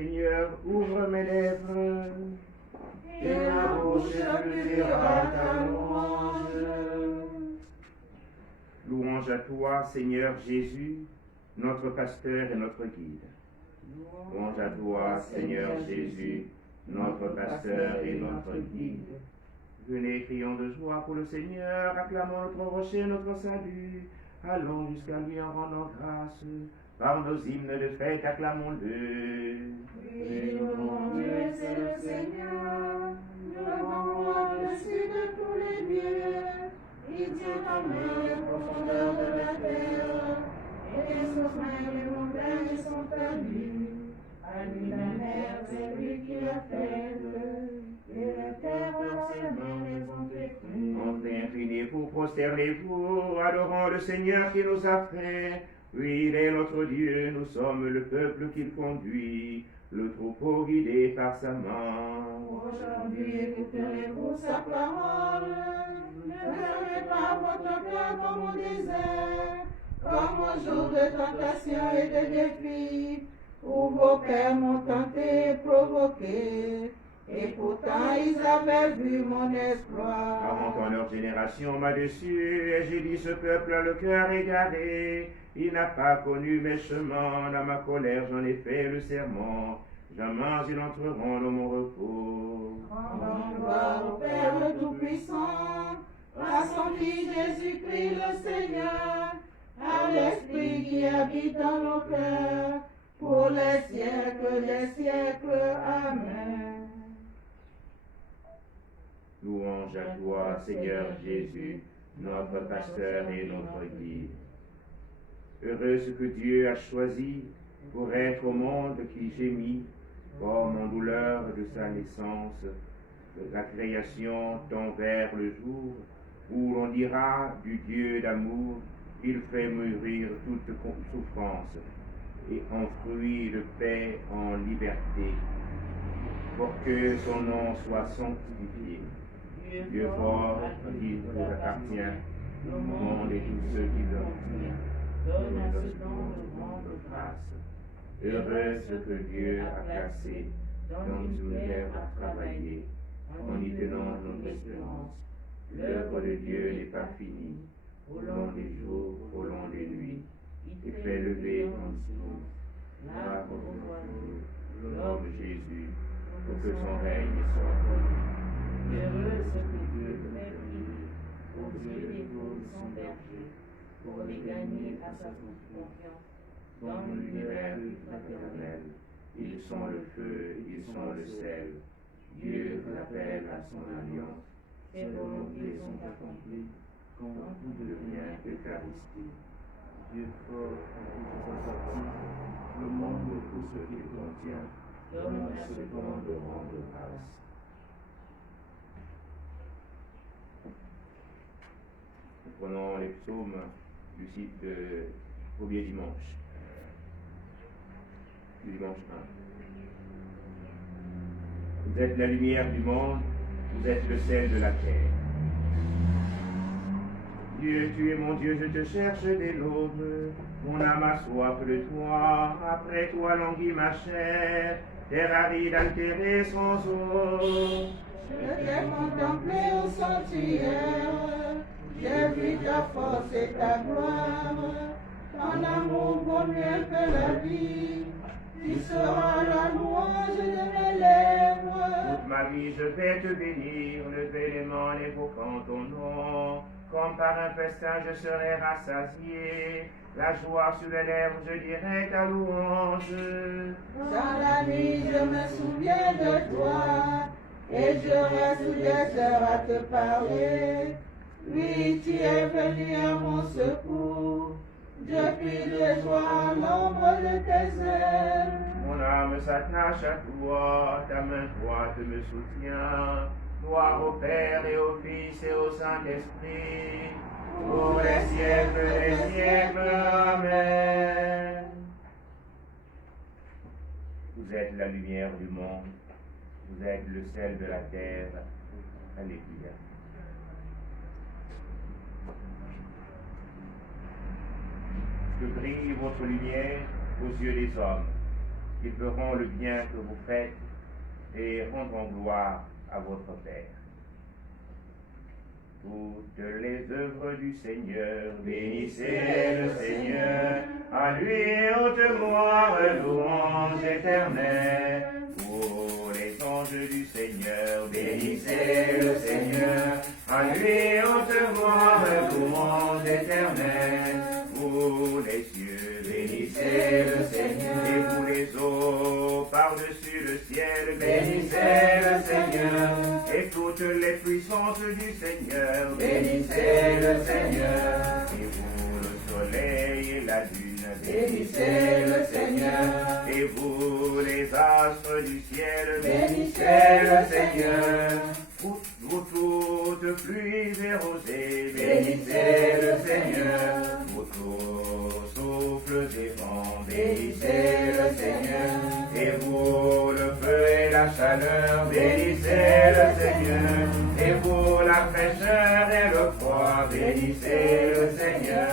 Seigneur, ouvre mes lèvres, et ma bouche publiera ta louange. Louange à toi, Seigneur Jésus, notre pasteur et notre guide. Louange à toi, Seigneur Jésus, notre pasteur et notre guide. Venez, crions de joie pour le Seigneur, acclamons notre rocher, notre salut. Allons jusqu'à lui en rendant grâce. Par nos hymnes de fête, acclamons-le. Oui, mon Dieu, c'est le Seigneur, le grand roi au-dessus de tous les dieux. Il tient en main les profondeurs de la terre, et les souverains des montagnes sont à lui. À lui la mer, c'est lui qui l'a faite, et la terre par ses mains les ont écrits. Entrez, inclinez pour prosternez-vous, adorons le Seigneur qui nous a fait. Oui, il est notre Dieu, nous sommes le peuple qu'il conduit, le troupeau guidé par sa main. Aujourd'hui, écouterez-vous sa parole, ne fermez pas votre cœur comme au désert, comme au jour de tentation et de défi, où vos pères m'ont tenté et provoqué, et pourtant ils avaient vu mon espoir. Avant en leur génération là-dessus, et j'ai dit ce peuple a le cœur égaré, il n'a pas connu mes chemins, dans ma colère j'en ai fait le serment, jamais ils n'entreront dans mon repos. Rendons gloire au Père le Tout-Puissant, à son Fils Jésus-Christ le Seigneur, à l'Esprit qui habite dans nos cœurs, pour les siècles des siècles. Amen. Louange à toi, Seigneur Jésus, notre pasteur et notre guide. Heureux ce que Dieu a choisi pour être au monde qui gémit, comme en douleur de sa naissance. La création tend vers le jour où l'on dira du Dieu d'amour, il fait mourir toute souffrance, et en fruit de paix, en liberté, pour que son nom soit sanctifié. Dieu fort, qui vous appartient, le monde et tous ceux qui le tiennent, donne à ce don le monde grâce. Heureux ce que Dieu a placé dans une terre à travailler, en y tenant notre espérance. L'œuvre de Dieu n'est pas finie, au long des jours, au long des nuits, il fait lever en silence l'arbre au l'homme Jésus, pour que son règne soit connu. Heureux ce que Dieu fait vivre, aux yeux des pauvres son berger, pour les gagner à sa confiance. Dans l'univers du fraternel, ils sont le feu, ils sont le sel. Dieu rappelle à son alliance, ses volontés sont accomplies, quand tout devient Eucharistie. Dieu fort en toute sa sortie, le monde et tout ce qu'il contient, donne à ce don de rendre grâce. Nous prenons les psaumes du site de premier dimanche. Du dimanche 1. Vous êtes la lumière du monde, vous êtes le sel de la terre. Dieu, tu es mon Dieu, je te cherche dès l'aube. Mon âme a soif de toi, après toi languit ma chair, terre aride altérée sans eau. Je t'ai contemplé au sanctuaire, j'ai vu ta force et ta gloire. Ton amour vaut mieux que la vie, tu seras la louange de mes lèvres. Toute ma vie je vais te bénir, lever les mains en évoquant ton nom. Comme par un festin je serai rassasié, la joie sur les lèvres je dirai ta louange. Dans la nuit je me souviens de toi, et je reste des heures à te parler. Oui, tu es venu à mon secours, je prie de joie à l'ombre de tes ailes. Mon âme s'attache à toi, ta main droite me soutient. Gloire au Père et au Fils et au Saint-Esprit, pour les siècles des siècles. Amen. Vous êtes la lumière du monde, vous êtes le sel de la terre. Alléluia. Que brille votre lumière aux yeux des hommes, Ils verront le bien que vous faites et rendront gloire à votre Père. Toutes les œuvres du Seigneur, bénissez le Seigneur, à lui haute gloire, louange éternelle. Pour les anges du Seigneur, bénissez le Seigneur, à lui haute gloire, louange éternelle. Pour les cieux, bénissez le Seigneur, et vous les eaux par-dessus le ciel, bénissez le Seigneur, et toutes les puissances du Seigneur, bénissez le Seigneur, et vous le soleil et la lune, bénissez le Seigneur, et vous les astres du ciel, bénissez le Seigneur, vous toutes pluies et rosées, bénissez le Seigneur, vous tous souffles et vents, bénissez le Seigneur, et vous le feu et la chaleur, bénissez le Seigneur, et vous la fraîcheur et le froid, bénissez le Seigneur,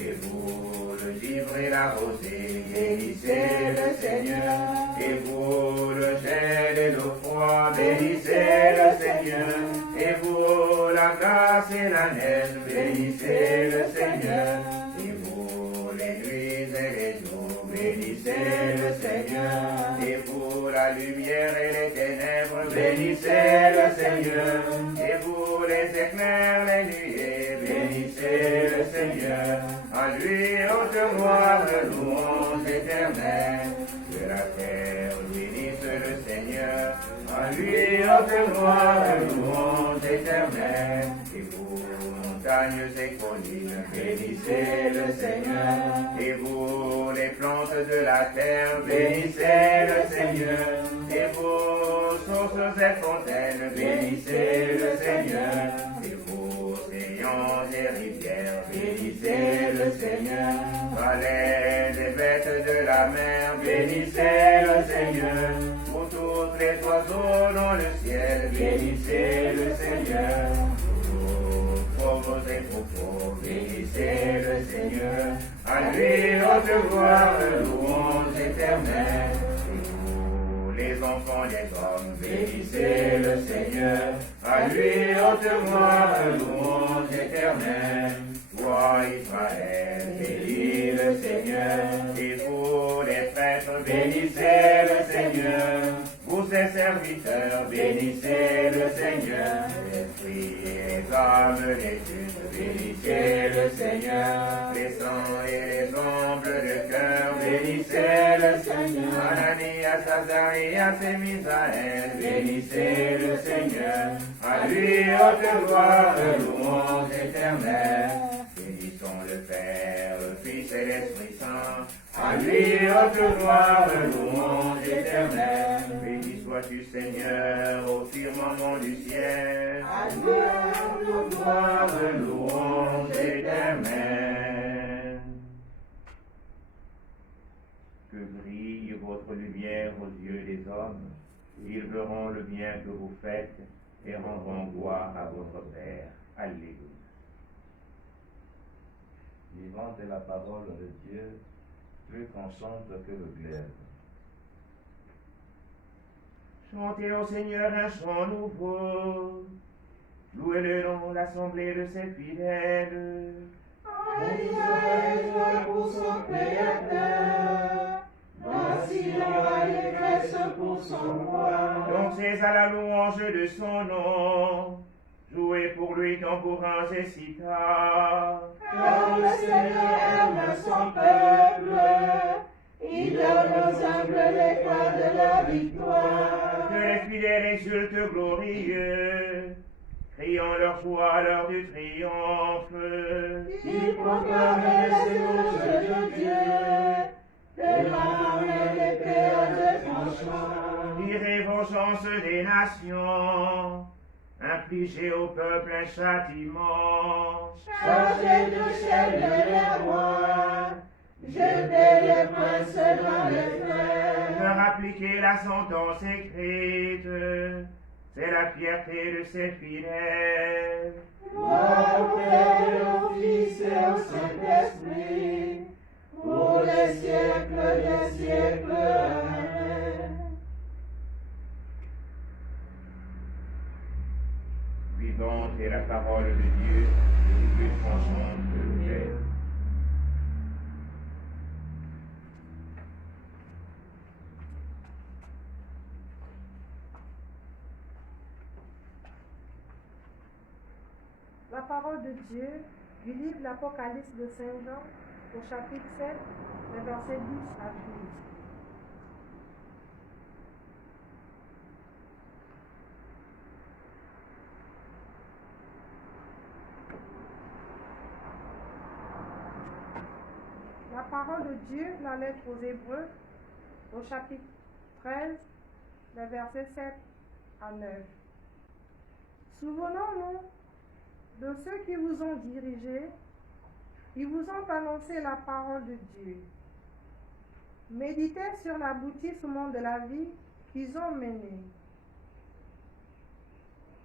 et vous le givre et la rosée, bénissez le Seigneur, et vous le gel et le froid, bénissez le Seigneur, et vous la glace et la neige, bénissez le Seigneur, et vous les nuits et les jours, bénissez le Seigneur, et vous la lumière et les ténèbres, bénissez le Seigneur, et vous les éclairs, les nuées, bénissez le Seigneur, à lui haute gloire, louange éternelle, que la terre bénisse le Seigneur, à lui haute gloire, louange éternelle, et vous montagnes et collines, bénissez le Seigneur, et vous les plantes de la terre, bénissez le Seigneur, et vous sources et fontaines, bénissez le Seigneur, et vous océans et rivières, bénissez le Seigneur, baleines et bêtes de la mer, bénissez le Seigneur, pour tous les oiseaux dans le ciel, bénissez le Seigneur, pauvres et propos, bénissez le Seigneur, à lui haute gloire, louange éternelle, et vous les enfants des hommes, bénissez le Seigneur, à lui haute gloire, louange éternelle, toi Israël, bénis le Seigneur, et vous les prêtres, bénissez le Seigneur, vous ses serviteurs, bénissez le Seigneur, l'esprit et les âmes, les justes, bénissez le Seigneur, les sangs et les humbles de cœur, bénissez le Seigneur, Ananias, Azarias et Misaël, bénissez le Seigneur, à lui haute gloire, louange éternelle, bénissons le Père, le Fils et l'Esprit Saint, à lui haute gloire, louange éternelle, béni sois-tu Seigneur, au firmament du ciel, à lui haute gloire, louange éternelle. Que brille votre lumière aux yeux des hommes, ils verront le bien que vous faites et rendront gloire à votre Père. Alléluia. Vivante est la parole de Dieu, plus constante que le glaive. Chantez au Seigneur un chant nouveau, louez-le dans l'assemblée de ses fidèles. Israël pour son Créateur, voici l'allégresse pour son roi. Dansez à la louange de son nom, jouez pour lui tambourins et sitars. Car le Seigneur aime son peuple, il donne aux humbles l'éclat de la victoire. Que les fidèles exultent glorieux, criant leur joie à l'heure du triomphe. Il proclame les louanges de Dieu, démarre les pères de franchement. Tirez vengeance des nations, infligez au peuple un châtiment. Chargez de chaînes les rois, jetez les princes dans les fers. Leur appliquer la sentence écrite, c'est la fierté de ses fidèles. Gloire au Père et au Fils et au Saint-Esprit, pour les siècles des siècles. Amen. vivante est la parole de Dieu, et plus tranchante que le verre. La parole de Dieu du livre de l'Apocalypse de Saint Jean au chapitre 7, les versets 10 à 12. La parole de Dieu, la lettre aux Hébreux, au chapitre 13, les versets 7 à 9. Souvenons-nous de ceux qui vous ont dirigés, ils vous ont annoncé la parole de Dieu. Méditez sur l'aboutissement de la vie qu'ils ont menée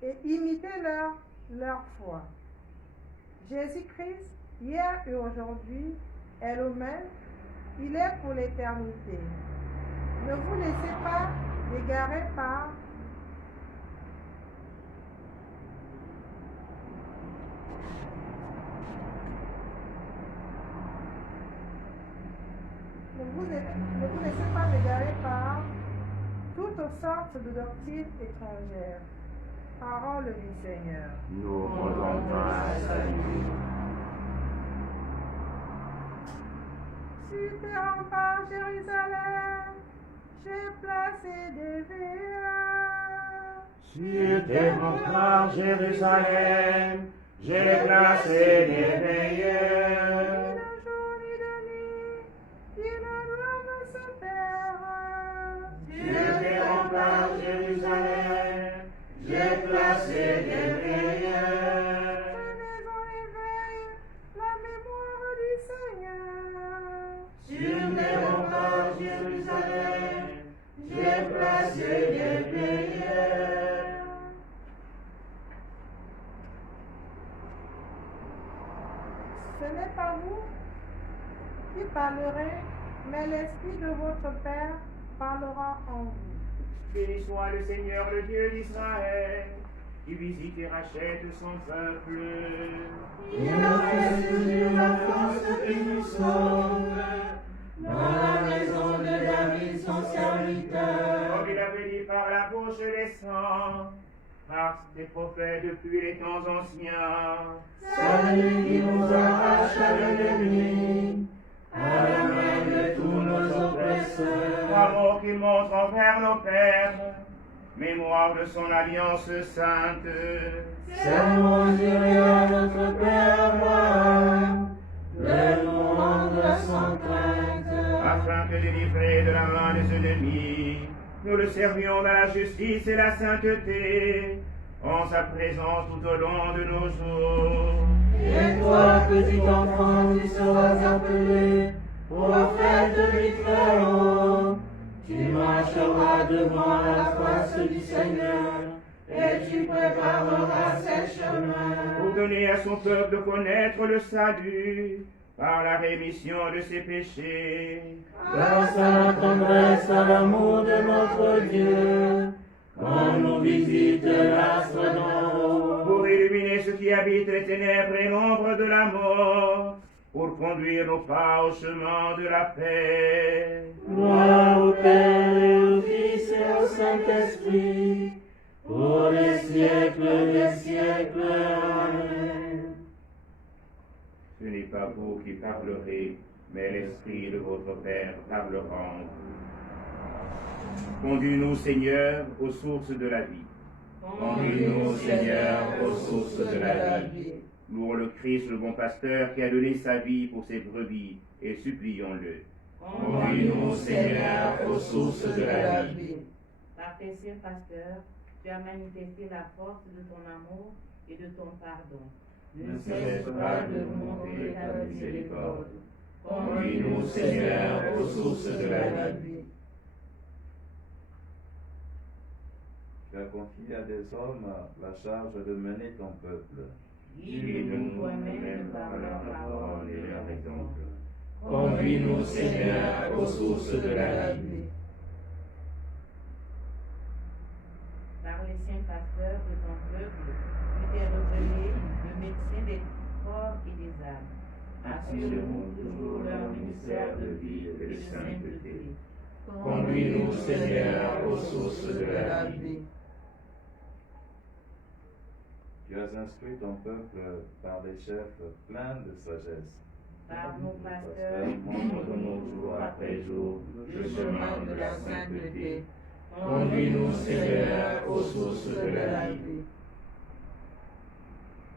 et imitez leur foi. Jésus-Christ, hier et aujourd'hui, est le même, il est pour l'éternité. Ne vous laissez pas égarer par Ne vous laissez pas égarer par toutes sortes de doctrines étrangères. Parole du Seigneur. Nous rendons grâce à Dieu. Sur tes remparts, Jérusalem, j'ai placé des veilleurs. Sur tes remparts, Jérusalem, j'ai placé des veilleurs. Ni de jour ni de nuit, ils ne doivent se taire. Sur tes remparts, Jérusalem, j'ai placé des veilleurs. Tenez en éveil la mémoire du Seigneur. Sur tes remparts, Jérusalem, j'ai placé des veilleurs. Ce n'est pas vous qui parlerez, mais l'Esprit de votre Père parlera en vous. Béni soit le Seigneur, le Dieu d'Israël, qui visite et rachète son peuple. Il a fait sur la force qui nous sauve, dans la maison de David son serviteur. Comme il avait dit par la bouche des saints, par ses prophètes depuis les temps anciens. C'est lui qui nous arrache à l'ennemi, à la main de tous nos oppresseurs. L'amour qu'il montre envers nos pères, mémoire de son alliance sainte. Sermons jurés à notre Père Abraham, de nous rendre sans crainte. Afin que délivrés de la main des ennemis, nous le servions dans la justice et la sainteté, en sa présence tout au long de nos jours. Et toi, petit enfant, tu seras appelé prophète du Très-Haut. Tu marcheras devant la face du Seigneur, et tu prépareras ses chemins. Pour donner à son peuple de connaître le salut par la rémission de ses péchés. Grâce à la tendresse, à l'amour de notre Dieu, quand nous visite l'astre d'en haut. Pour illuminer ceux qui habitent les ténèbres et l'ombre de la mort, pour conduire nos pas au chemin de la paix. Gloire au Père et au Fils et au Saint-Esprit, pour les siècles des siècles. Amen. Ce n'est pas vous qui parlerez, mais l'Esprit de votre Père parlera en vous. Conduis-nous, Seigneur, aux sources de la vie. Conduis-nous, Seigneur, aux sources de la vie. Louons le Christ, le bon pasteur, qui a donné sa vie pour ses brebis, et supplions-le. Conduis-nous, Seigneur, aux sources de la vie. Par tes saints pasteurs, tu as manifesté la force de ton amour et de ton pardon. Ne cesse pas de nous montrer ta miséricorde. Conduis-nous, Seigneur, aux sources de la vie. Tu as confié à des hommes la charge de mener ton peuple. Guide-nous toi-même par leur parole et leur exemple. Conduis-nous, Seigneur, aux sources de la vie. Par les saints pasteurs de ton peuple, tu et des âmes. Assure-nous toujours dans le ministère de vie et de sainteté. Conduis-nous, Seigneur, aux sources de la vie. Tu as instruit ton peuple par des chefs pleins de sagesse. Par nos pasteurs, Montre-nous jour après jour le chemin de la sainteté. Conduis-nous, Seigneur, aux sources de la vie.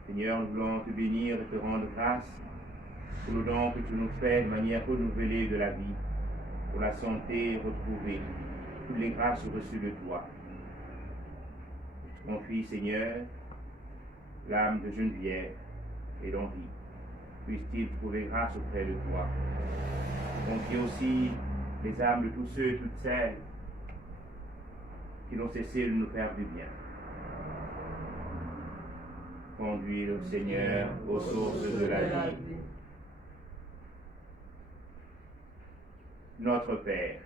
Seigneur, nous voulons te bénir et te rendre grâce pour le don que tu nous fais de manière renouvelée de la vie, pour la santé retrouvée, toutes les grâces reçues de toi. Je te confie, Seigneur, l'âme de Geneviève et d'Henri. Puisse-t-il trouver grâce auprès de toi. Je confie aussi les âmes de tous ceux et toutes celles qui n'ont cessé de nous faire du bien. Conduis le Seigneur aux sources de la vie. Notre Père,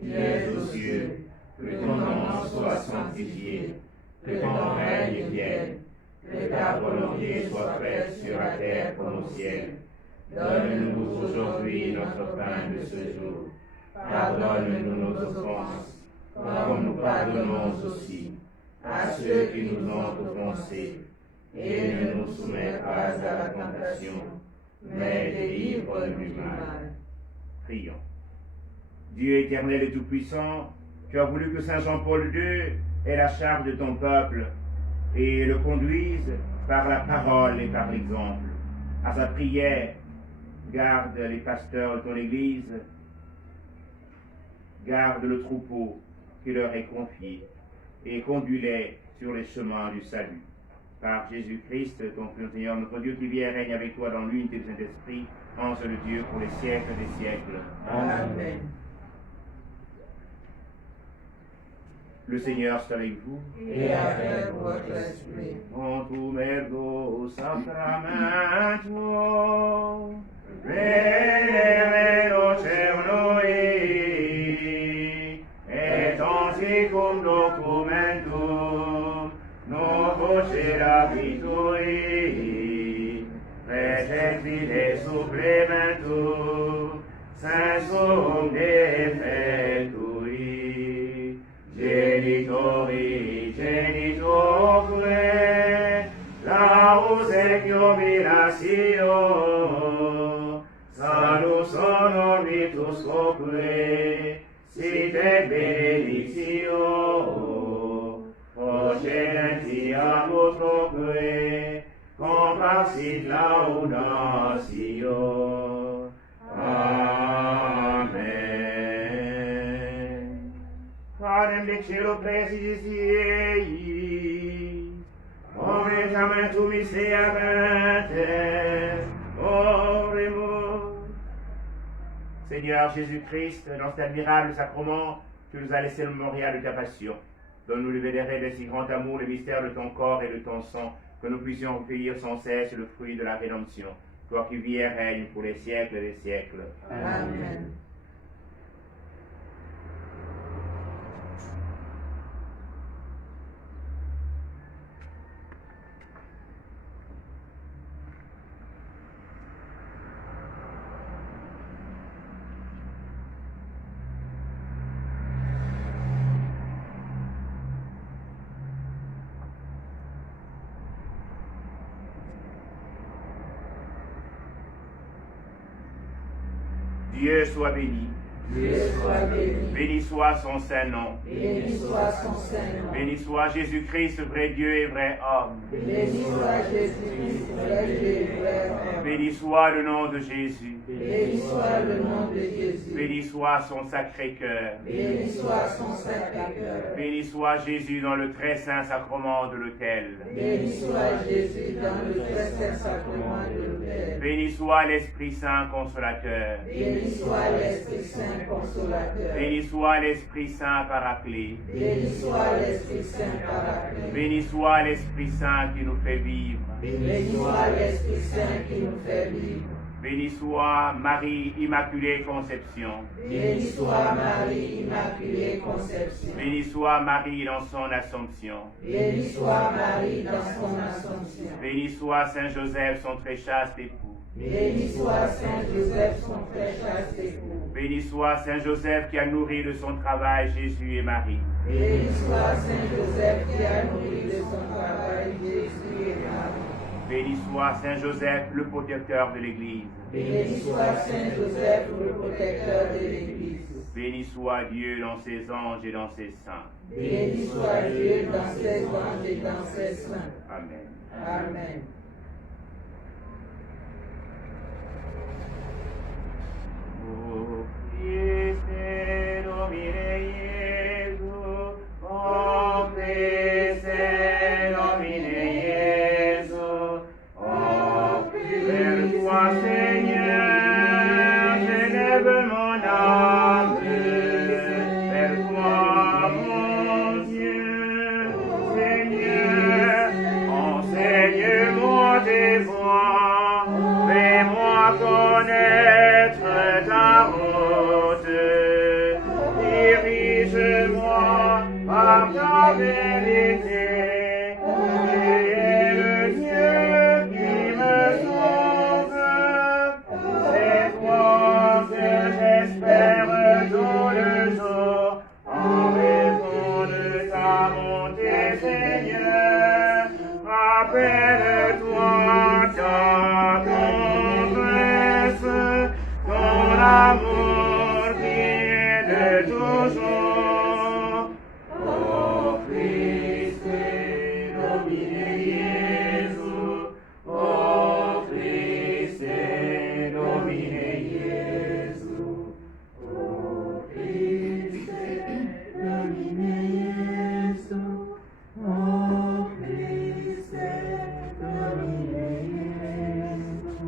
qui es aux cieux, que ton nom soit sanctifié, que ton règne vienne, que ta volonté soit faite sur la terre comme au ciel. Donne-nous aujourd'hui notre pain de ce jour. Pardonne-nous nos offenses, comme nous pardonnons aussi à ceux qui nous ont offensés. Et ne nous soumets pas à la tentation, mais délivre-nous du mal. Prions. Dieu éternel et tout-puissant, tu as voulu que Saint Jean-Paul II ait la charge de ton peuple et le conduise par la parole et par l'exemple. À sa prière, garde les pasteurs de ton Église, garde le troupeau qui leur est confié et conduis-les sur les chemins du salut. Par Jésus-Christ, ton Seigneur, notre Dieu, qui vit et règne avec toi dans l'unité du Saint-Esprit, en seul Dieu pour les siècles des siècles. Amen. Le Seigneur soit avec vous. Et avec votre esprit. Contum ergo sacramento, venere docernoi, et anticum documentum, no vocera vitui, praetexile supplementum, sensum defectui, genitori, genitore, laus et jubilatio, salus honor vitus populi, sit et benedictio, procedentiam utroque, compassit laudatio. Amen. Panem decero presis Dei, omne tu miserere, oremus. Seigneur Jésus-Christ, dans cet admirable sacrement, tu nous as laissé le mémorial de ta passion. Donne-nous le vénérer de si grand amour, le mystère de ton corps et de ton sang, que nous puissions recueillir sans cesse le fruit de la rédemption. Toi qui vis et règnes pour les siècles des siècles. Amen. Dieu soit béni. Dieu soit béni. Béni soit son saint nom. Béni soit son saint nom. Béni soit Jésus-Christ, vrai Dieu et vrai homme. Béni soit Jésus-Christ, vrai Dieu et vrai homme. Béni soit le nom de Jésus. Béni soit le nom de Jésus. Béni soit son sacré cœur. Béni soit son Sacré-Cœur. Béni soit Jésus dans le très saint sacrement de l'autel. Béni soit Jésus dans le très saint sacrement de l'autel. Béni soit l'Esprit Saint consolateur. Béni soit l'Esprit Saint consolateur. Béni soit l'Esprit Saint paraclet. Béni soit l'Esprit Saint paraclet. Béni soit l'Esprit Saint qui nous fait vivre. Béni soit l'Esprit Saint qui nous fait vivre. Béni soit Marie Immaculée Conception. Béni soit Marie Immaculée Conception. Béni soit Marie dans son Assomption. Béni soit Marie dans son Assomption. Béni soit Saint Joseph, son très chaste époux. Béni soit Saint Joseph, son très chaste époux. Béni soit Saint Joseph qui a nourri de son travail Jésus et Marie. Béni soit Saint Joseph qui a nourri de son travail Jésus et Marie. Béni soit Saint Joseph, le protecteur de l'Église. Béni soit Saint Joseph, le protecteur de l'Église. Béni soit Dieu dans ses anges et dans ses saints. Béni soit Dieu dans ses anges et dans ses saints. Amen. Amen. O Christe Domine Iesu, o Christe Domine Iesu, o vers toi Seigneur, j'élève mon âme, vers toi mon Dieu, Seigneur, enseigne-moi tes voies, fais-moi connaître ta route, dirige-moi par ta vérité, tu es le Dieu qui me sauve, c'est toi que j'espère tout le jour, en raison de ta bonté, Seigneur, rappelle-toi ta tendresse, ton amour qui est de toujours. Ô Christe, Domine Iesu, ô Christe, Domine Iesu, ô Christe, Domine Iesu, ô Christe, Domine Iesu.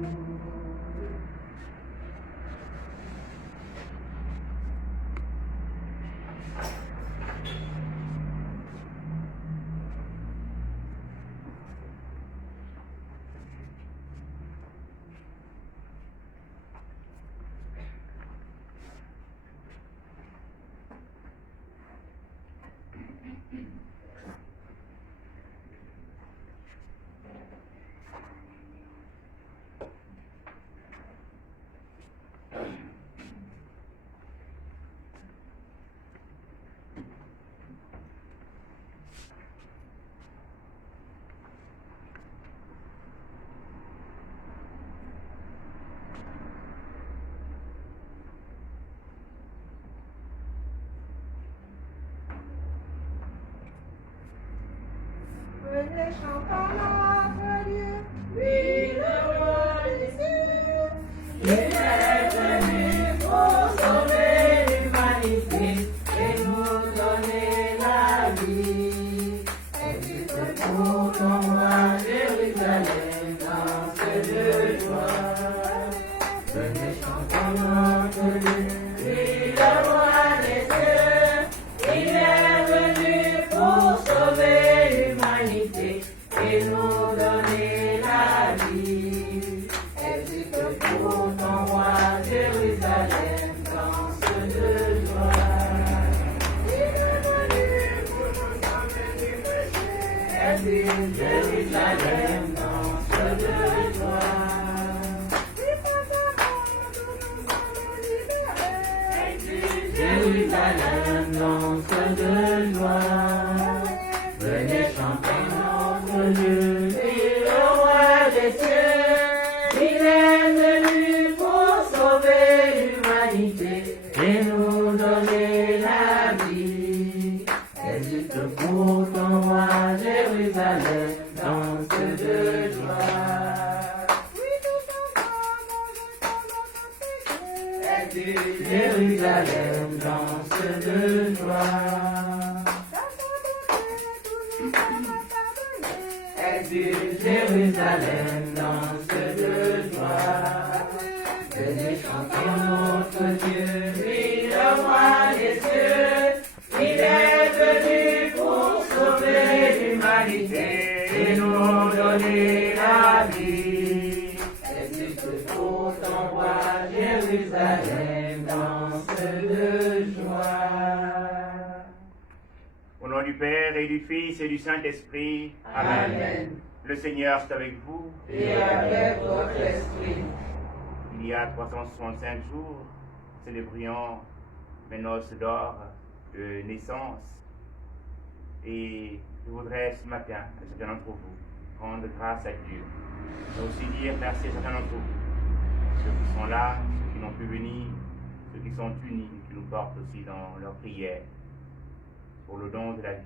Venez chantons notre Dieu, lui le roi des cieux. Il est venu pour sauver l'humanité et nous donner la vie. Et tu te pour ton roi Jérusalem dans ce de joie. Venez chantons notre Dieu, lui le roi des cieux. Il est venu pour sauver l'humanité et nous donner la vie. Exulte pour ton roi Jérusalem dans ce de joie. Il est venu pour nous sauver du péché. Exulte Jérusalem dans ce de joie. Exulte Jérusalem dans ce de joie. Venez chanter notre Dieu, le roi des cieux. Il est venu pour sauver l'humanité et nous donner la vie. Exulte pour ton roi Jérusalem dans ce de joie. Exulte Jérusalem dans ce de joie. Exulte Jérusalem dans ce de joie. Venez chanter notre Dieu, lui le roi des cieux. Il est venu pour sauver l'humanité et nous donner la vie. Exulte pour ton Jérusalem danse de joie. Au nom du Père et du Fils et du Saint-Esprit. Amen. Le Seigneur est avec vous. Et avec votre esprit. Il y a 365 jours, célébrions mes noces d'or de naissance. Et je voudrais ce matin, à certains d'entre vous, rendre grâce à Dieu. Mais aussi dire merci à certains d'entre vous, ceux qui sont là, ceux qui n'ont pu venir, ceux qui sont unis, qui nous portent aussi dans leurs prières pour le don de la vie.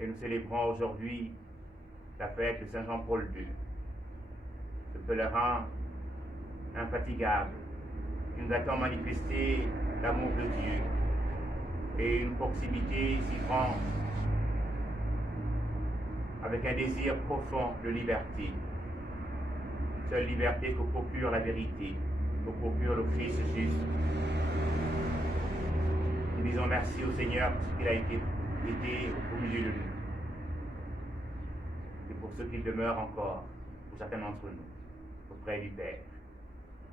Et nous célébrons aujourd'hui la fête de Saint Jean-Paul II, ce pèlerin infatigable qui nous a tant manifesté l'amour de Dieu et une proximité si grande, avec un désir profond de liberté. Seule liberté que procure la vérité, que procure le Christ juste. Nous disons merci au Seigneur pour ce qu'il a été au milieu de nous. Et pour ce qu'il demeure encore, pour certains d'entre nous, auprès du Père,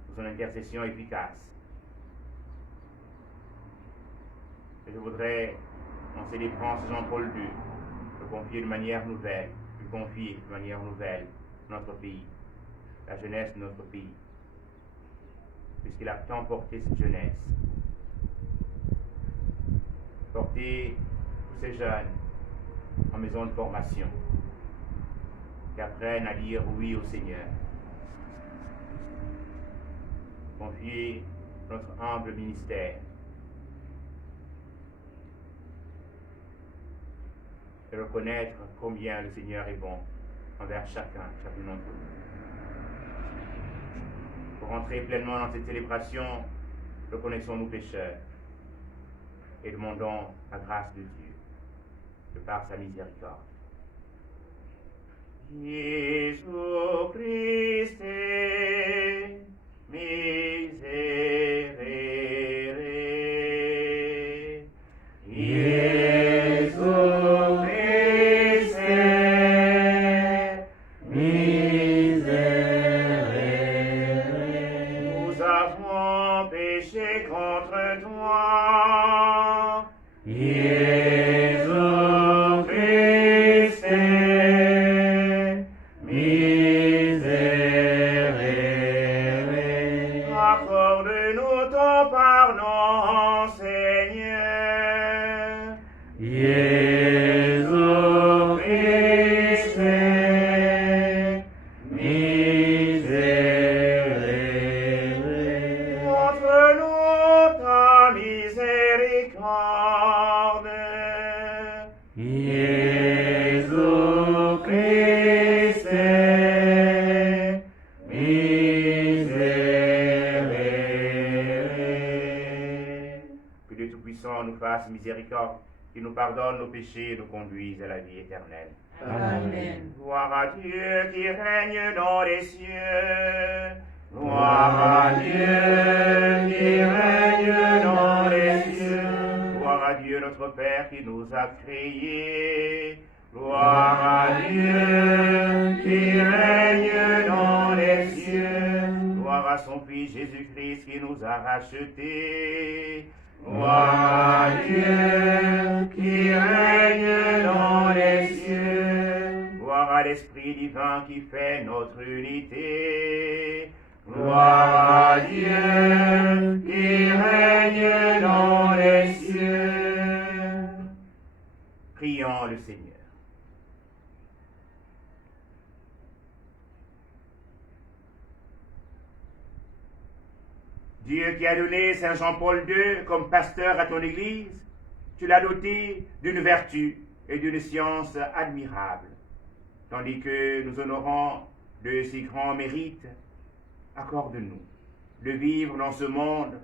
pour son intercession efficace. Et je voudrais, en célébrant ce Jean-Paul II, le confier de manière nouvelle, lui confier de manière nouvelle notre pays, la jeunesse de notre pays, puisqu'il a tant porté cette jeunesse, porté tous ces jeunes en maison de formation, qui apprennent à dire oui au Seigneur. Confier notre humble ministère et reconnaître combien le Seigneur est bon envers chacun d'entre nous. Pour entrer pleinement dans cette célébration, reconnaissons nos pécheurs et demandons la grâce de Dieu, de par sa miséricorde. Jésus Christ, miserere. Jésus Christ, miserere. Nous avons péché contre toi. Jésus Christ, accorde-nous ton pardon, Seigneur. Jésus Christ, miserere. Montre-nous ta miséricorde. Jésus Christ, que Dieu Tout-Puissant nous fasse miséricorde, qu'il nous pardonne nos péchés et nous conduise à la vie éternelle. Amen. Gloire à Dieu qui règne dans les cieux. Gloire à Dieu qui règne dans les cieux. Gloire à Dieu notre Père qui nous a créés. Gloire à Dieu qui règne dans les cieux. Gloire à son Fils Jésus-Christ qui nous a rachetés. Gloire à Dieu qui règne dans les cieux. Gloire à l'Esprit divin qui fait notre unité. Gloire à Dieu qui règne dans les cieux. Prions le Seigneur. Dieu qui a donné Saint Jean-Paul II comme pasteur à ton Église, tu l'as doté d'une vertu et d'une science admirable, tandis que nous honorons de si grands mérites. Accorde-nous de vivre dans ce monde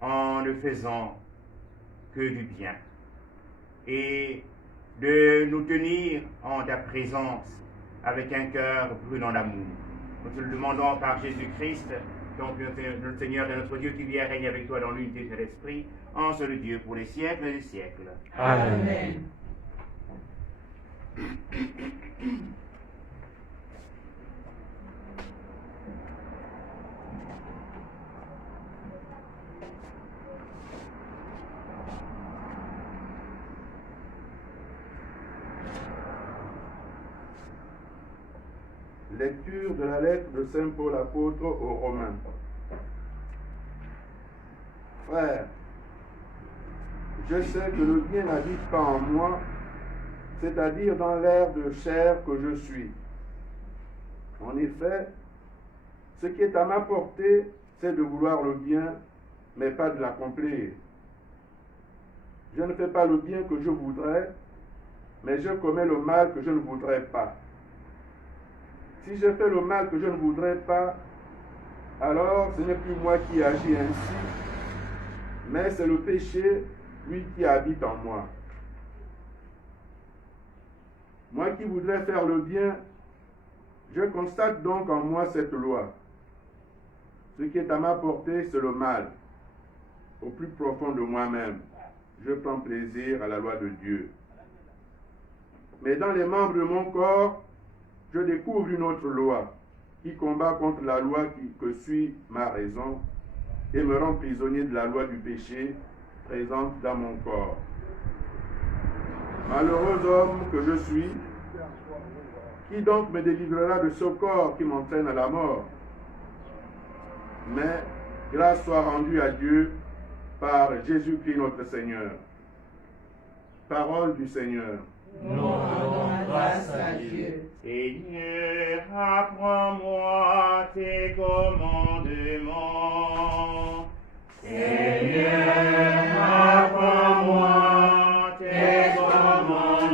en ne faisant que du bien et de nous tenir en ta présence avec un cœur brûlant d'amour. Nous te le demandons par Jésus-Christ, notre Seigneur et notre Dieu, qui vit et règne avec toi dans l'unité de l'Esprit, en seul Dieu pour les siècles des siècles. Amen. Lecture de la lettre de Saint Paul apôtre aux Romains. Frères, je sais que le bien n'habite pas en moi, c'est-à-dire dans l'air de chair que je suis. En effet, ce qui est à ma portée, c'est de vouloir le bien, mais pas de l'accomplir. Je ne fais pas le bien que je voudrais, mais je commets le mal que je ne voudrais pas. Si je fais le mal que je ne voudrais pas, alors ce n'est plus moi qui agis ainsi, mais c'est le péché, lui, qui habite en moi. Moi qui voudrais faire le bien, je constate donc en moi cette loi. Ce qui est à ma portée, c'est le mal. Au plus profond de moi-même, je prends plaisir à la loi de Dieu. Mais dans les membres de mon corps, je découvre une autre loi qui combat contre la loi que suit ma raison et me rend prisonnier de la loi du péché présente dans mon corps. Malheureux homme que je suis, qui donc me délivrera de ce corps qui m'entraîne à la mort? Mais grâce soit rendue à Dieu par Jésus-Christ notre Seigneur. Parole du Seigneur. Nous rendons grâce à Dieu. Seigneur, apprends-moi tes commandements. Seigneur, apprends-moi tes commandements.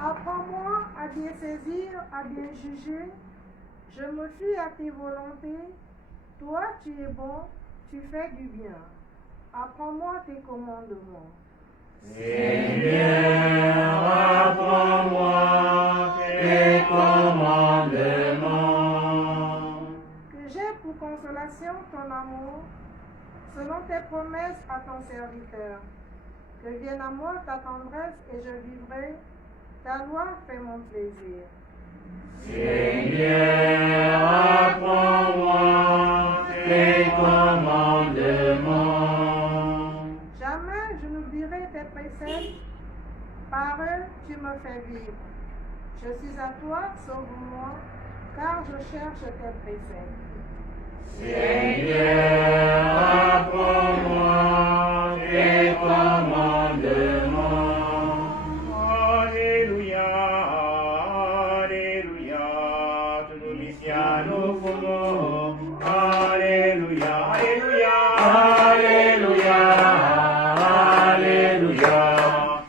Apprends-moi à bien saisir, à bien juger. Je me fie à tes volontés. Toi, tu es bon, tu fais du bien. Apprends-moi tes commandements. Seigneur, apprends-moi tes commandements. Que j'ai pour consolation ton amour, selon tes promesses à ton serviteur. Que vienne à moi ta tendresse et je vivrai. Ta loi fait mon plaisir. Seigneur, apprends-moi tes commandements. Jamais je n'oublierai tes préceptes. Par eux, tu me fais vivre. Je suis à toi, sauve-moi, car je cherche tes préceptes. Seigneur, apprends-moi tes commandements. Alléluia, Alléluia, tu nous missiano fumo. Alléluia, Alléluia, Alléluia, Alléluia,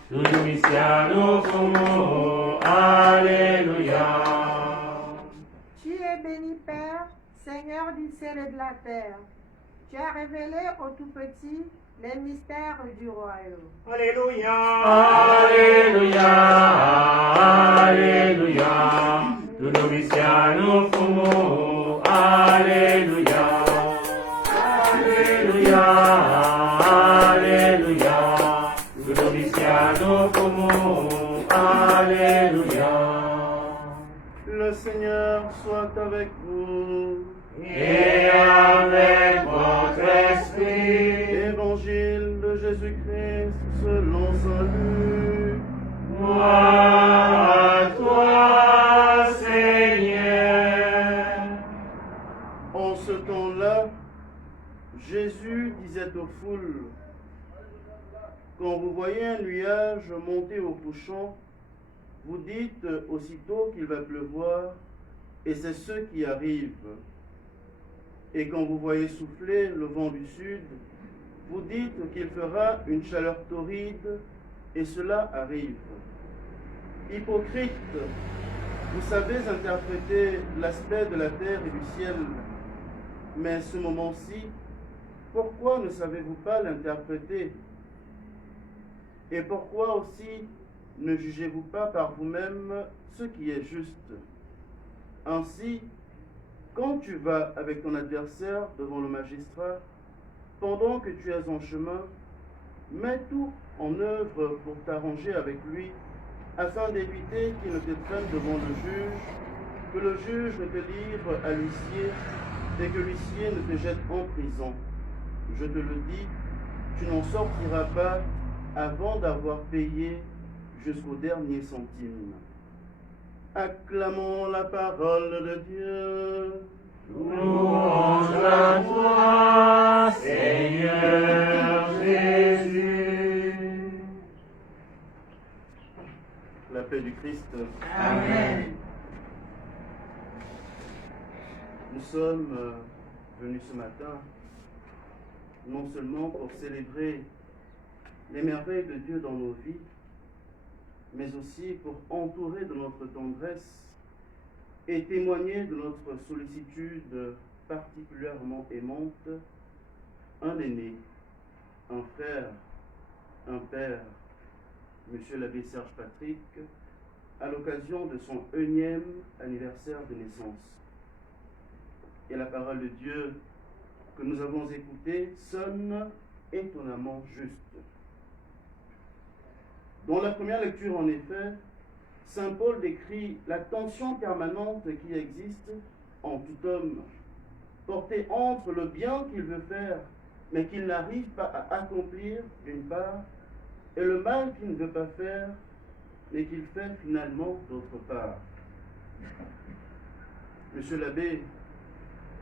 tu nous missiano fumo. Alléluia. Tu es béni, Père, Seigneur du ciel et de la terre. Tu as révélé aux tout-petits les mystères du royaume. Alléluia, Alléluia, Alléluia, tu noviciano fumo. Alléluia, Alléluia, Alléluia, tu noviciano fumo. Alléluia. Le Seigneur soit avec vous. Et avec votre esprit. Évangile de Jésus-Christ selon Saint Luc. Gloire à toi, Seigneur. En ce temps-là, Jésus disait aux foules, quand vous voyez un nuage monter au couchant, vous dites aussitôt qu'il va pleuvoir, et c'est ce qui arrive. Et quand vous voyez souffler le vent du sud, vous dites qu'il fera une chaleur torride, et cela arrive. Hypocrite, vous savez interpréter l'aspect de la terre et du ciel, mais ce moment-ci, pourquoi ne savez-vous pas l'interpréter? Et pourquoi aussi ne jugez-vous pas par vous-même ce qui est juste? Ainsi, quand tu vas avec ton adversaire devant le magistrat, pendant que tu es en chemin, mets tout en œuvre pour t'arranger avec lui, afin d'éviter qu'il ne te traîne devant le juge, que le juge ne te livre à l'huissier, et que l'huissier ne te jette en prison. Je te le dis, tu n'en sortiras pas avant d'avoir payé jusqu'au dernier centime. Acclamons la parole de Dieu. Louange à toi, Seigneur Jésus. La paix du Christ. Amen. Nous sommes venus ce matin non seulement pour célébrer les merveilles de Dieu dans nos vies, mais aussi pour entourer de notre tendresse et témoigner de notre sollicitude particulièrement aimante un aîné, un frère, un père, Monsieur l'abbé Serge Patrick, à l'occasion de son 1e anniversaire de naissance. Et la parole de Dieu que nous avons écoutée sonne étonnamment juste. Dans la première lecture, en effet, Saint Paul décrit la tension permanente qui existe en tout homme, portée entre le bien qu'il veut faire, mais qu'il n'arrive pas à accomplir, d'une part, et le mal qu'il ne veut pas faire, mais qu'il fait finalement d'autre part. Monsieur l'abbé,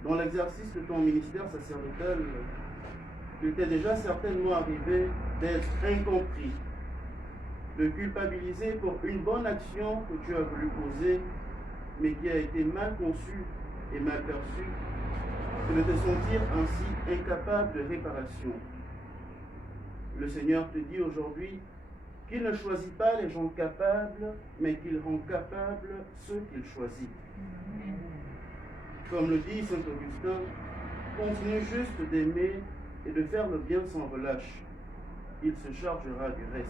dans l'exercice de ton ministère sacerdotal, il t'est déjà certainement arrivé d'être incompris, de culpabiliser pour une bonne action que tu as voulu poser, mais qui a été mal conçue et mal perçue, et de te sentir ainsi incapable de réparation. Le Seigneur te dit aujourd'hui qu'il ne choisit pas les gens capables, mais qu'il rend capables ceux qu'il choisit. Comme le dit saint Augustin, continue juste d'aimer et de faire le bien sans relâche. Il se chargera du reste.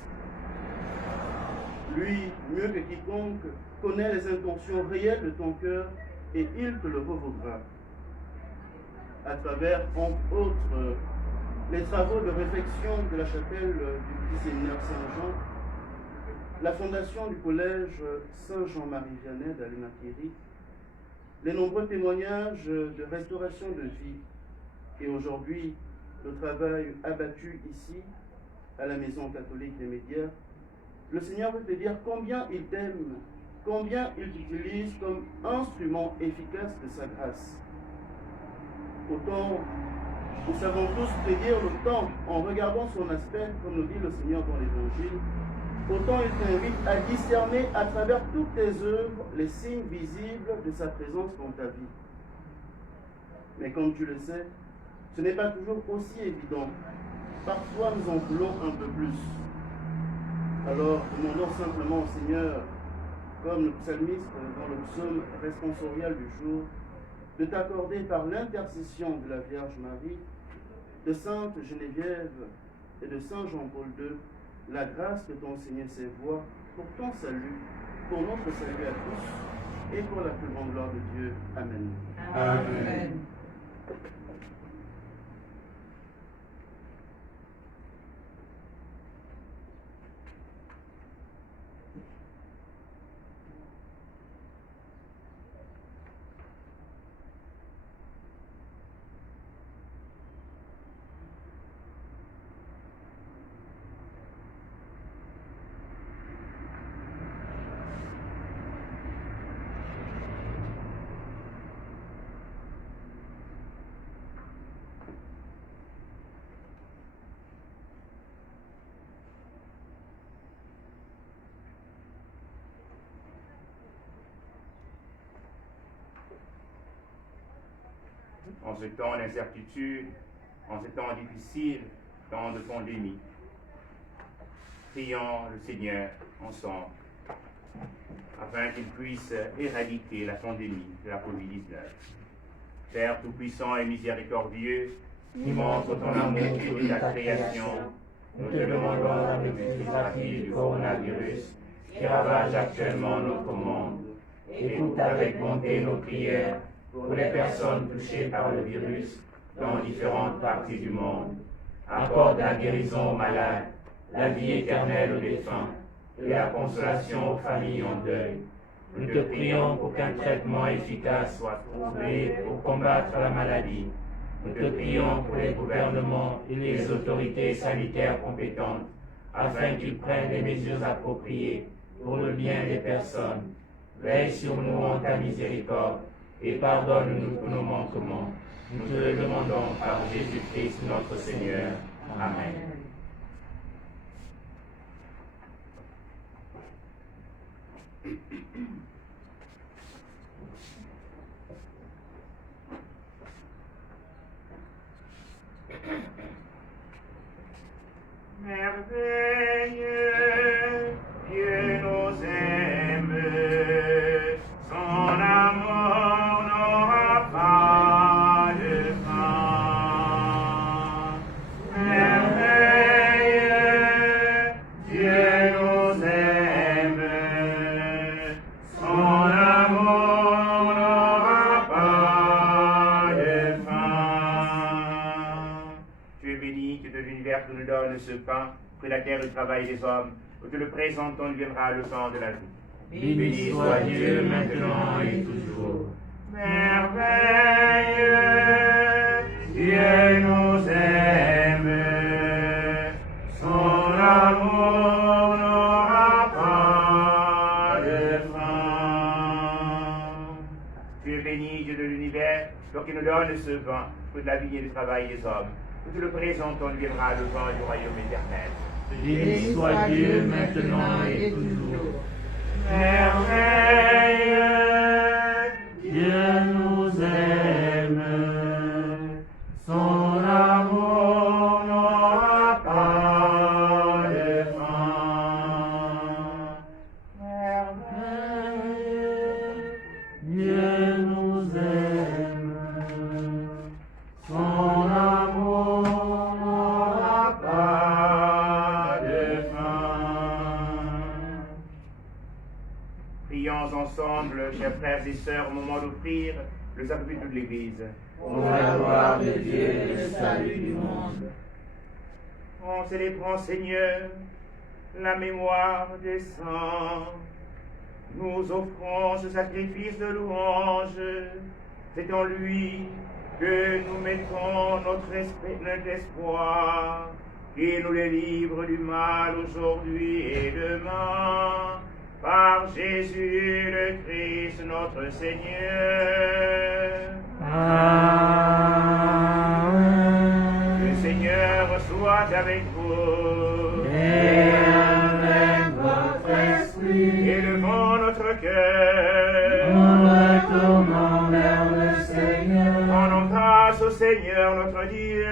Lui, mieux que quiconque, connaît les intentions réelles de ton cœur et il te le revaudra. À travers, entre autres, les travaux de réflexion de la chapelle du petit séminaire Saint-Jean, la fondation du collège Saint-Jean-Marie Vianney d'Aléna-Thierry, les nombreux témoignages de restauration de vie et aujourd'hui le travail abattu ici à la Maison catholique des Médias, le Seigneur veut te dire combien il t'aime, combien il t'utilise comme instrument efficace de sa grâce. Autant nous savons tous prédire le temps en regardant son aspect, comme nous dit le Seigneur dans l'Évangile, autant il t'invite à discerner à travers toutes tes œuvres les signes visibles de sa présence dans ta vie. Mais comme tu le sais, ce n'est pas toujours aussi évident. Parfois nous en voulons un peu plus. Alors demandons simplement au Seigneur, comme le psalmiste dans le psaume responsorial du jour, de t'accorder par l'intercession de la Vierge Marie, de Sainte Geneviève et de Saint Jean-Paul II, la grâce de t'enseigner ses voies pour ton salut, pour notre salut à tous et pour la plus grande gloire de Dieu. Amen. Amen. En ce temps d'incertitude, en ce temps difficile, temps de pandémie, prions le Seigneur ensemble, afin qu'il puisse éradiquer la pandémie de la Covid-19. Père Tout-Puissant et Miséricordieux, qui montre ton amour pour ta création, nous te demandons la maîtrise rapide du coronavirus qui ravage actuellement notre monde. Écoute avec bonté nos prières pour les personnes touchées par le virus dans différentes parties du monde. Accorde la guérison aux malades, la vie éternelle aux défunts et la consolation aux familles en deuil. Nous te prions pour qu'un traitement efficace soit trouvé pour combattre la maladie. Nous te prions pour les gouvernements et les autorités sanitaires compétentes, afin qu'ils prennent les mesures appropriées pour le bien des personnes. Veille sur nous en ta miséricorde et pardonne-nous tous nos manquements. Nous te le demandons par Jésus-Christ notre Seigneur. Amen. Merveilleux, Dieu nous aime, son amour n'aura pas de fin. Merveilleux, Dieu nous aime, son amour n'aura pas de fin. Tu es béni, que de l'univers que nous donne ce pain, que la terre du travail des hommes, que te le présentons, viendra le temps de la vie. Béni soit Dieu maintenant et toujours. Merveilleux, Dieu nous aime, son amour n'aura pas de fin. Tu es béni, Dieu de l'univers, toi qui nous donnes ce vin, que de la vie et du travail des hommes. Que tu le présentons, viendra le vent du royaume éternel. Béni soit Dieu maintenant et toujours. Merveilleux, Dieu nous aime, son amour n'aura pas de fin. Merveilleux, Dieu nous aime, son amour n'aura pas de fin. Prions ensemble, chers frères et sœurs, au moment d'offrir le sacrement de l'Église. Pour la gloire de Dieu et le salut du monde. En célébrant, Seigneur, la mémoire des saints, nous offrons ce sacrifice de louange. C'est en lui que nous mettons notre espoir, qui nous délivre du mal aujourd'hui et demain, par Jésus le Christ notre Seigneur. Amen. Le Seigneur soit avec vous. Et avec votre esprit, Élevons notre cœur. nous retournons vers le Seigneur. Rendons grâce au Seigneur notre Dieu.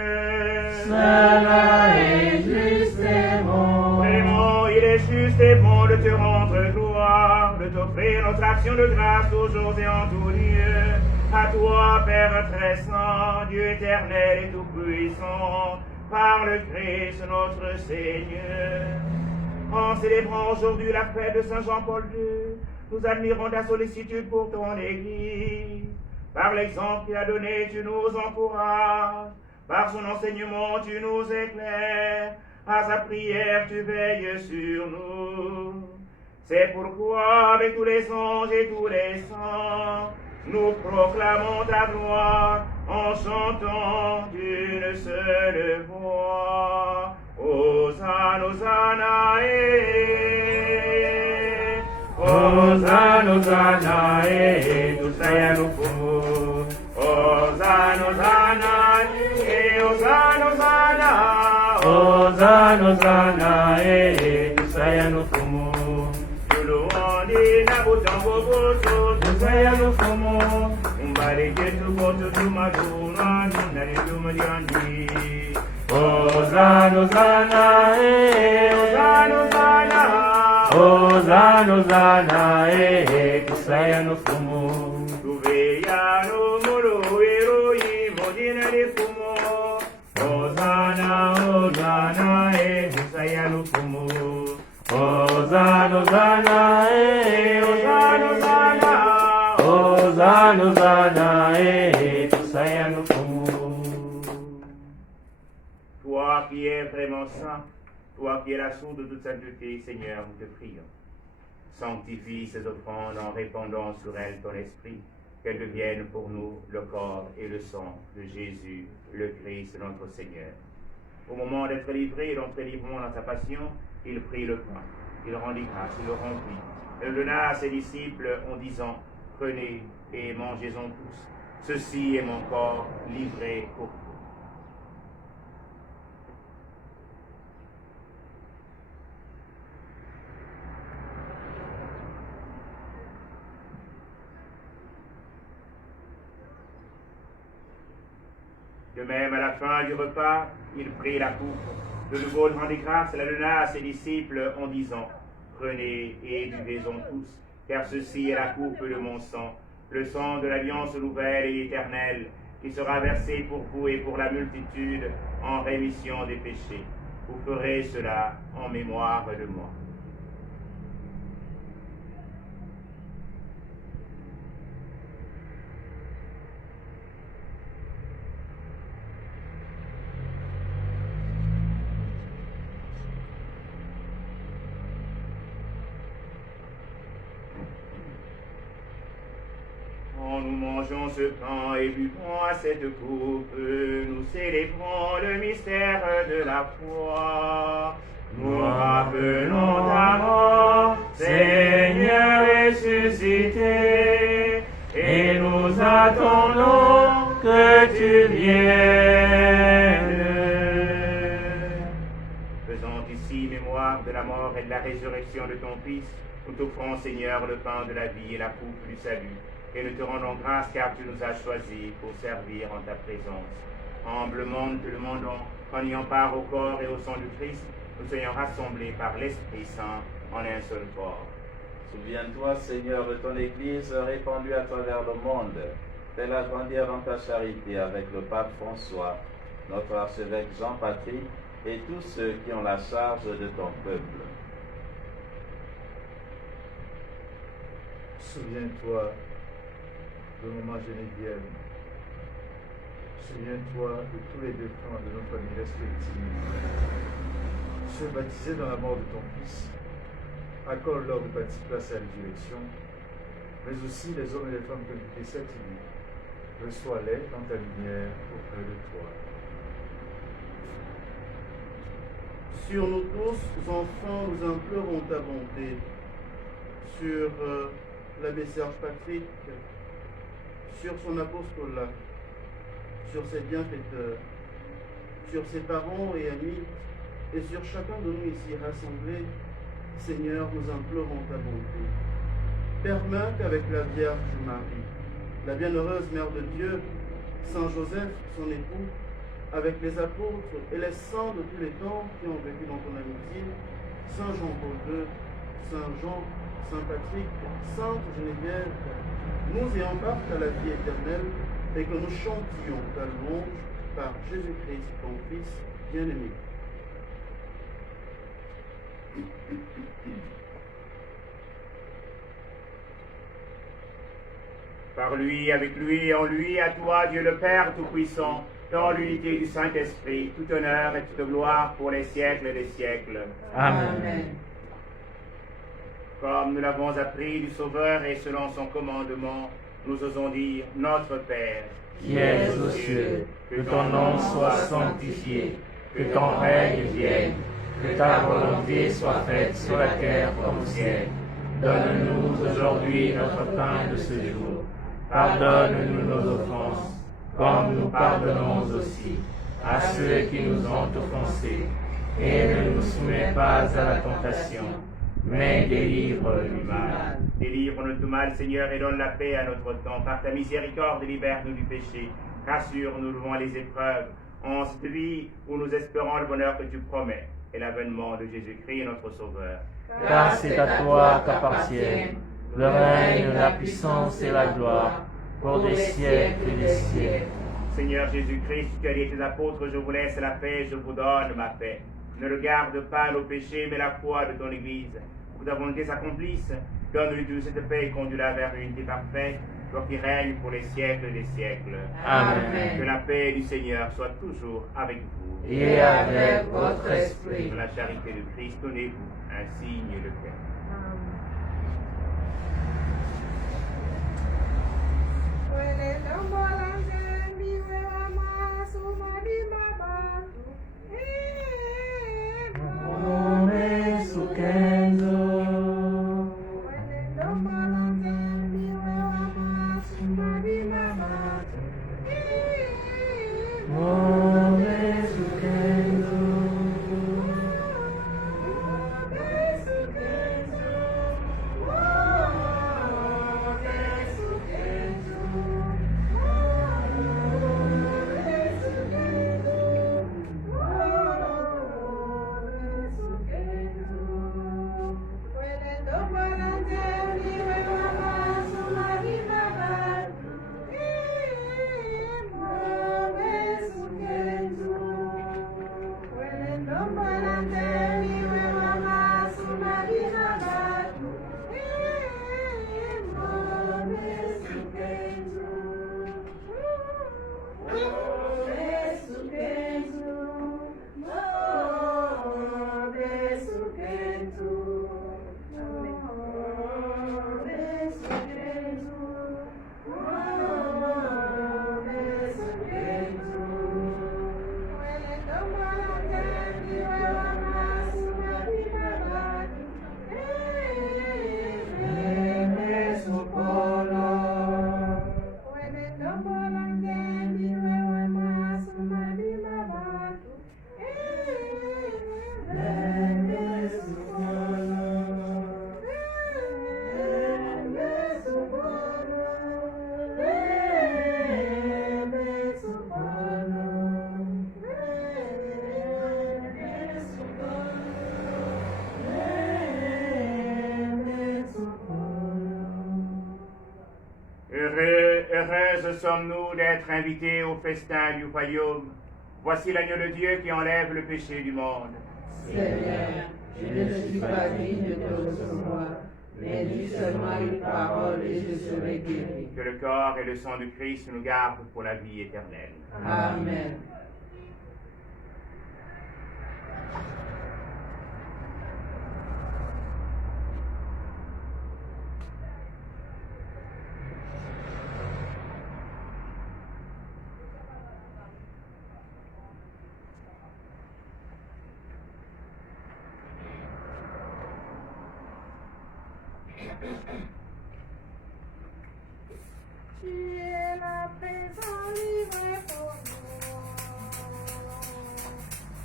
Cela est juste et bon. Vraiment, il est juste et bon de te rendre gloire, de t'offrir notre action de grâce toujours et en tout lieu. À toi, Père très saint, Dieu éternel et tout-puissant, par le Christ notre Seigneur. En célébrant aujourd'hui la fête de Saint Jean-Paul II, nous admirons ta sollicitude pour ton Église. Par l'exemple qu'il a donné, tu nous encourages. Par son enseignement, tu nous éclaires. À sa prière, tu veilles sur nous. C'est pourquoi, avec tous les anges et tous les saints, nous proclamons ta gloire en chantant d'une seule voix. Hosanna, Hosanna, Hosanna, Hosanna, tous nous pour. Hosanna, Hosanna, Hosanna, Hosanna, Hosanna, Hosanna, tous nous pour. Nous louons des naboutons, tous nous pour. Umbareke tukoto tumaduna, nunare tumadiandi. Hosanna, Hosanna, Hosanna, Hosanna, Hosanna, Hosanna, kusaya no fumo. Tuveya no moro eroi modina de fumo. Hosanna, Hosanna, kusaya no fumo. Hosanna, Hosanna, Hosanna, Hosanna, Hosanna, Hosanna, kusaya no fumo. Toi qui es vraiment saint, toi qui es la source de toute sainteté, Seigneur, nous te prions. Sanctifie ces offrandes en répandant sur elles ton esprit, qu'elles deviennent pour nous le corps et le sang de Jésus, le Christ, notre Seigneur. Au moment d'être livré et d'entrer librement dans sa passion, Il prit le pain, il rendit grâce, il le rompit, et le donna à ses disciples en disant, prenez et mangez-en tous. Ceci est mon corps livré pour vous. De même, à la fin du repas, il prit la coupe. De nouveau, il rendit grâce et la donna à ses disciples en disant, prenez et buvez-en tous, car ceci est la coupe de mon sang, le sang de l'alliance nouvelle et éternelle, qui sera versé pour vous et pour la multitude en rémission des péchés. Vous ferez cela en mémoire de moi. Quand nous mangeons ce pain et buvons à cette coupe, nous célébrons le mystère de la foi. Nous rappelons ta mort, Seigneur ressuscité, et nous attendons que tu viennes. Faisant ici mémoire de la mort et de la résurrection de ton Fils, nous t'offrons, Seigneur, le pain de la vie et la coupe du salut. Et nous te rendons grâce car tu nous as choisis pour servir en ta présence. Humblement nous te demandons qu'en ayant part au corps et au sang du Christ, nous soyons rassemblés par l'Esprit Saint en un seul corps. Souviens-toi, Seigneur, de ton Église répandue à travers le monde. Fais-la grandir dans ta charité avec le pape François, notre archevêque Jean-Patrick et tous ceux qui ont la charge de ton peuple. Souviens-toi de maman Geneviève. Souviens-toi de tous les défunts de nos familles respectives. Ceux baptisés dans la mort de ton Fils, accorde-leur de bâtir place à la résurrection, mais aussi les hommes et les femmes qui ont quitté cette vie. Reçois-les dans ta lumière auprès de toi. Sur nous tous, enfants, nous implorons ta bonté. Sur l'abbé Serge Patrick, sur son apostolat, sur ses bienfaiteurs, sur ses parents et amis, et sur chacun de nous ici rassemblés, Seigneur, nous implorons ta bonté. Permets qu'avec la Vierge Marie, la bienheureuse Mère de Dieu, Saint Joseph, son époux, avec les apôtres et les saints de tous les temps qui ont vécu dans ton amitié, Saint Jean-Paul II, Saint Jean, Saint Patrick, Sainte Geneviève, nous ayons part à la vie éternelle et que nous chantions ta louange par Jésus-Christ, ton Fils bien-aimé. Par lui, avec lui et en lui, à toi, Dieu le Père Tout-Puissant, dans l'unité du Saint-Esprit, tout honneur et toute gloire pour les siècles des siècles. Amen. Comme nous l'avons appris du Sauveur et selon son commandement, nous osons dire Notre Père, qui es aux cieux, que ton nom soit sanctifié, que ton règne vienne, que ta volonté soit faite sur la terre comme au ciel. Donne-nous aujourd'hui notre pain de ce jour. Pardonne-nous nos offenses, comme nous pardonnons aussi à ceux qui nous ont offensés. Et ne nous soumets pas à la tentation, mais délivre du mal. Délivre-nous du mal, Seigneur, et donne la paix à notre temps. Par ta miséricorde, libère-nous du péché. Rassure-nous devant les épreuves. En cette vie où nous espérons le bonheur que tu promets et l'avènement de Jésus-Christ, notre Sauveur. Car c'est à toi qu'appartiennent le règne, la puissance et la gloire, pour des siècles et des siècles. Seigneur Jésus-Christ, tu as dit à tes apôtres, je vous laisse la paix, je vous donne ma paix. Ne regarde pas nos péchés, mais la foi de ton Église. Pour que ta volonté s'accomplisse, donne-lui toute cette paix et conduis-la vers l'unité parfaite, toi qui règne pour les siècles des siècles. Amen. Que la paix du Seigneur soit toujours avec vous. Et avec votre esprit. Dans la charité de Christ, donnez-vous un signe de paix. Amen. Heureuses sommes-nous d'être invités au festin du royaume. Voici l'agneau de Dieu qui enlève le péché du monde. Seigneur, je ne suis pas digne de te recevoir, mais dis seulement une parole et je serai guéri. Que le corps et le sang du Christ nous gardent pour la vie éternelle. Amen. Tu es la présence livrée pour nous.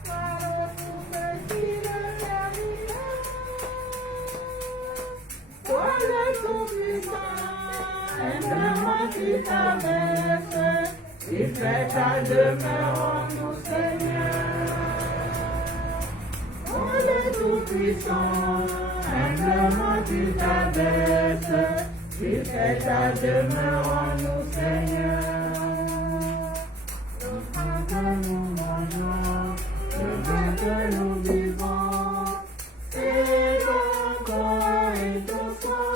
Par le tout petit le serviteur. Toi le tout-puissant, humblement tu t'abaisses, tu fais ta demeure en nous, Seigneur. Toi le tout-puissant, humblement tu t'abaisses, tu fais ta demeure en nous, Seigneur. Le pain que nous mangeons, le pain que nous vivons, c'est ton corps et ton sang.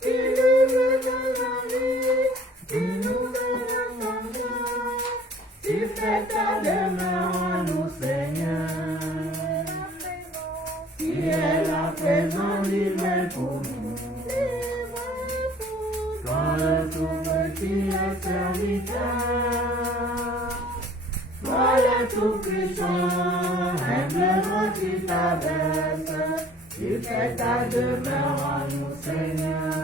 Tu nous donnes la vie, tu nous donnes la joie, tu fais ta demeure en nous, Seigneur. Tu es la présence livrée pour nous. Quand le tout petit est serviteur, toi le tout puissant, humblement tu t'abaisses, tu fais ta demeure en nous, Seigneur.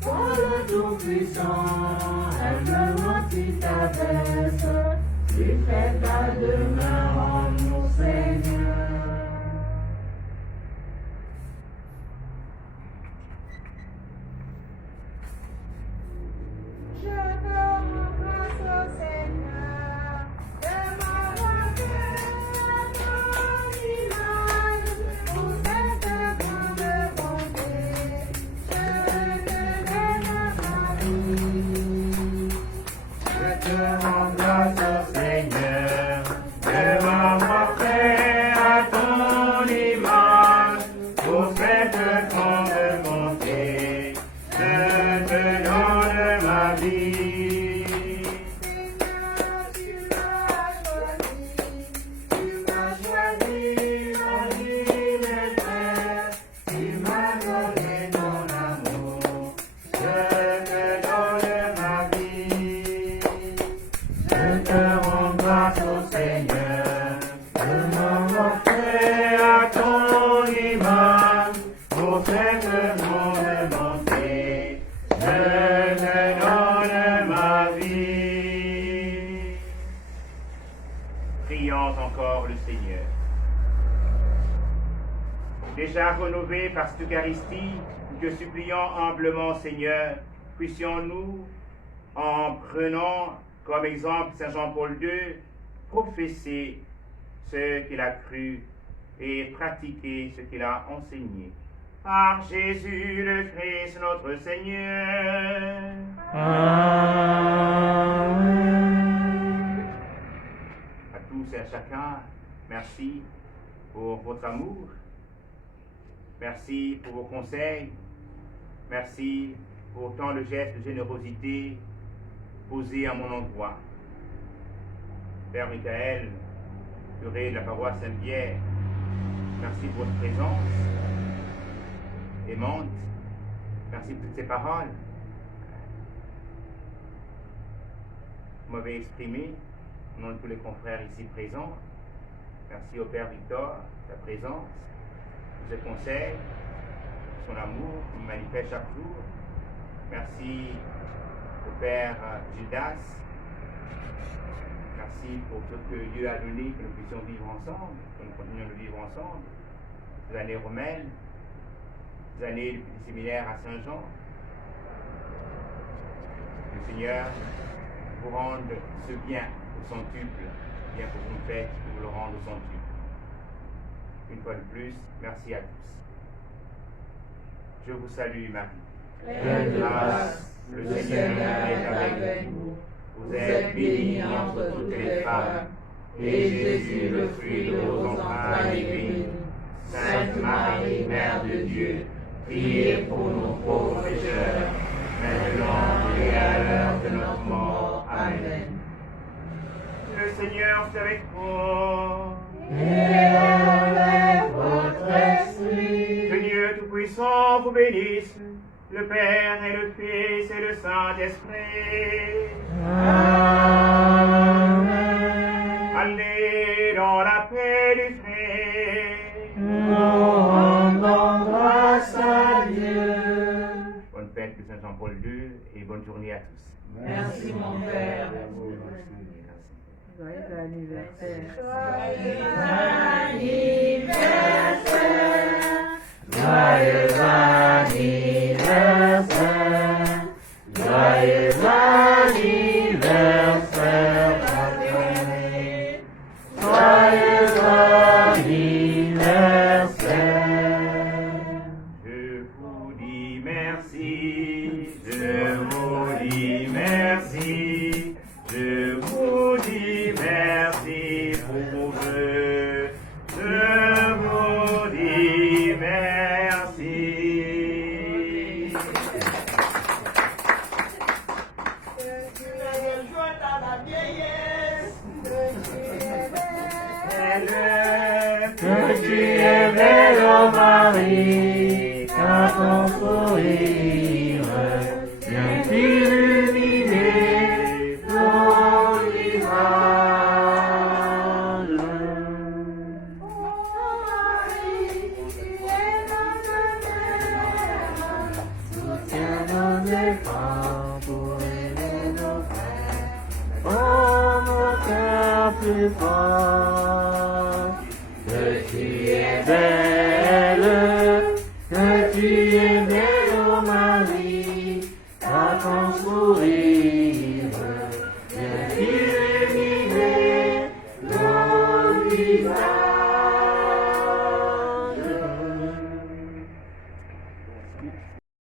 Toi le tout puissant, humblement tu t'abaisses, tu fais ta demeure en nous, Seigneur. Je te rends grâce, Seigneur, de m'avoir fait ton image pour cette grande bonté. Je te donne ma vie. Je te rends grâce, Seigneur, de m'avoir fait à ton image pour cette grande bonté. Je te donne ma vie. Seigneur, tu m'as choisi, parmi mes frères, Tu m'as donné ton amour, je te donne ma vie. Je te rends grâce au Seigneur, de m'avoir fait à ton image pour cette grande bonté. Je te donne ma vie. Prions encore le Seigneur. Déjà rénovés par cette Eucharistie, nous te supplions humblement, Seigneur, puissions-nous, en prenant comme exemple Saint Jean-Paul II, professer ce qu'il a cru et pratiquer ce qu'il a enseigné. Par Jésus le Christ, notre Seigneur. À tous et à chacun, merci pour votre amour. Merci pour vos conseils. Merci pour tant de gestes de curé de la paroisse Saint-Pierre, merci pour votre présence aimante. Merci pour toutes ces paroles. Vous m'avez exprimé au nom de tous les confrères ici présents. Merci au Père Victor, sa présence, pour ses conseils, son amour qu'il manifeste chaque jour. Merci au Père Judas. Merci pour tout ce que Dieu a donné, que nous puissions vivre ensemble, que nous continuions de vivre ensemble. Ces années romaines, ces années du petit séminaire à Saint-Jean. Le Seigneur vous rende ce bien au centuple, bien que vous nous faites, que vous le rende au centuple. Une fois de plus, merci à tous. Je vous salue, Marie. Pleine de grâce, le Seigneur est avec vous. Vous êtes bénie entre toutes les femmes, et Jésus, le fruit de vos entrailles, est béni. Sainte Marie, Mère de Dieu, priez pour nous pauvres pécheurs, maintenant et à l'heure de notre mort. Amen. Le Seigneur est avec vous. Et avec votre esprit. Que Dieu Tout-Puissant vous bénisse, le Père et le Fils et le Saint-Esprit. Amen. Allez dans la paix du Christ. Nous rendons grâce à Dieu. Bonne fête de Saint-Jean-Paul II et bonne journée à tous. Merci mon Père. Joyeux anniversaire. Joyeux anniversaire. Joyeux anniversaire. Joyeux anniversaire. Joyeux anniversaire. Je vous dis merci, je vous dis merci, je vous dis merci pour vos vœux, je vous dis merci. Jointe à la vieillesse. Que tu es belle, ô Marie, car ton sourire vient illuminer ton visage. Soutiens nos efforts pour aider nos frères. Oh, mon cœur plus fort. Que tu es belle, que tu es belle, ô Marie, car ton sourire